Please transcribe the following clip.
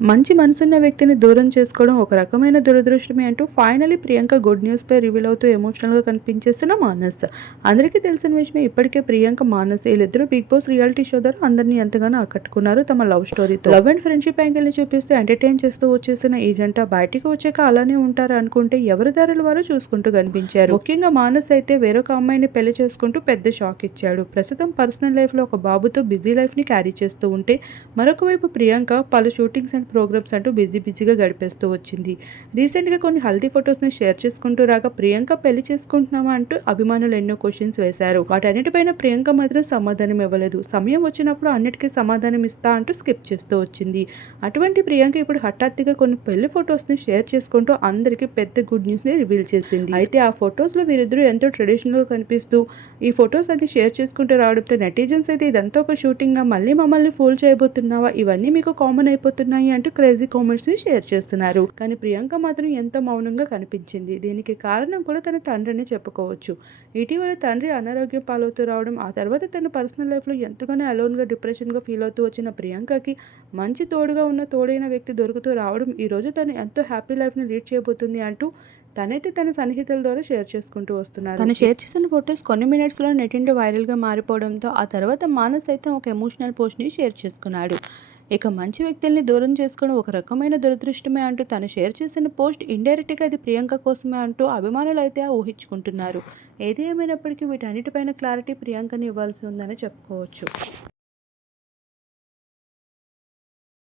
మంచి మనసున్న వ్యక్తిని దూరం చేసుకోవడం ఒక రకమైన దురదృష్టమే అంటూ ఫైనలీ ప్రియాంక గుడ్ న్యూస్ పై రివీల్ అవుతూ ఎమోషనల్గా కనిపించేసిన మానస్. అందరికీ తెలిసిన విషయమే, ఇప్పటికే ప్రియాంక మానస్ వీళ్ళిద్దరూ బిగ్ బాస్ రియాలిటీ షో ద్వారా అందరినీ ఎంతగానో ఆకట్టుకున్నారు తమ లవ్ స్టోరీతో. లవ్ అండ్ ఫ్రెండ్షిప్ యాంగిల్ ని చూపిస్తూ ఎంటర్టైన్ చేస్తూ వచ్చేసిన ఈ జంట బయటికి వచ్చాక అలానే ఉంటారు అనుకుంటే ఎవరి దారులు వారు చూసుకుంటూ కనిపించారు. ముఖ్యంగా మానస్ అయితే వేరొక అమ్మాయిని పెళ్లి చేసుకుంటూ పెద్ద షాక్ ఇచ్చాడు. ప్రస్తుతం పర్సనల్ లైఫ్ లో ఒక బాబుతో బిజీ లైఫ్ ని క్యారీ చేస్తూ ఉంటే, మరొక వైపు ప్రియాంక పలు షూటింగ్స్ అండ్ ప్రోగ్రామ్స్ అంటూ బిజీగా గడిపేస్తూ వచ్చింది. రీసెంట్గా కొన్ని హెల్తీ ఫొటోస్ని షేర్ చేసుకుంటూ రాగా, ప్రియాంక పెళ్లి చేసుకుంటున్నామా అంటూ అభిమానులు ఎన్నో క్వశ్చన్స్ వేశారు. వాటన్నిటిపైన ప్రియాంక మాత్రం సమాధానం ఇవ్వలేదు. సమయం వచ్చినప్పుడు అన్నిటికీ సమాధానం ఇస్తా అంటూ స్కిప్ చేస్తూ వచ్చింది. అటువంటి ప్రియాంక ఇప్పుడు హఠాత్తుగా కొన్ని పెళ్లి ఫొటోస్ని షేర్ చేసుకుంటూ అందరికీ పెద్ద గుడ్ న్యూస్ని రివీల్ చేసింది. అయితే ఆ ఫొటోస్లో వీరిద్దరూ ఎంతో ట్రెడిషనల్గా కనిపిస్తూ ఈ ఫొటోస్ అన్ని షేర్ చేసుకుంటూ రావడంతో నెటిజన్స్ అయితే ఇదంతా ఒక షూటింగ్గా, మళ్ళీ మమ్మల్ని ఫూల్ చేయబోతున్నావా, ఇవన్నీ మీకు కామన్ అయిపోతున్నాయి అంటూ క్రేజీ కామెంట్స్ ని షేర్ చేస్తున్నారు. కానీ ప్రియాంక మాత్రం ఎంతో మౌనంగా కనిపించింది. దీనికి కారణం కూడా తన తండ్రిని చెప్పుకోవచ్చు. ఇటీవల తండ్రి అనారోగ్యం పాలవుతూ రావడం, ఆ తర్వాత తన పర్సనల్ లైఫ్ లో ఎంతగానో అలోన్ గా డిప్రెషన్ గా ఫీల్ అవుతూ వచ్చిన ప్రియాంకకి మంచి తోడుగా ఉన్న తోడైన వ్యక్తి దొరుకుతూ రావడం, ఈ రోజు తను ఎంతో హ్యాపీ లైఫ్ ని లీడ్ చేయబోతుంది అంటూ తనైతే తన సన్నిహితుల ద్వారా షేర్ చేసుకుంటూ వస్తున్నారు. తను షేర్ చేసిన ఫొటోస్ కొన్ని మినిట్స్ లో నెట్టింటి వైరల్ గా మారిపోవడంతో ఆ తర్వాత మానస్ అయితే ఒక ఎమోషనల్ పోస్ట్ ని షేర్ చేసుకున్నాడు. ఇక మంచి వ్యక్తుల్ని దూరం చేసుకోవడం ఒక రకమైన దురదృష్టమే అంటూ తను షేర్ చేసిన పోస్ట్ ఇండైరెక్ట్గా అది ప్రియాంక కోసమే అంటూ అభిమానులు అయితే ఊహించుకుంటున్నారు. ఏది ఏమైనప్పటికీ వీటన్నిటిపైన క్లారిటీ ప్రియాంకని ఇవ్వాల్సి ఉందని చెప్పుకోవచ్చు.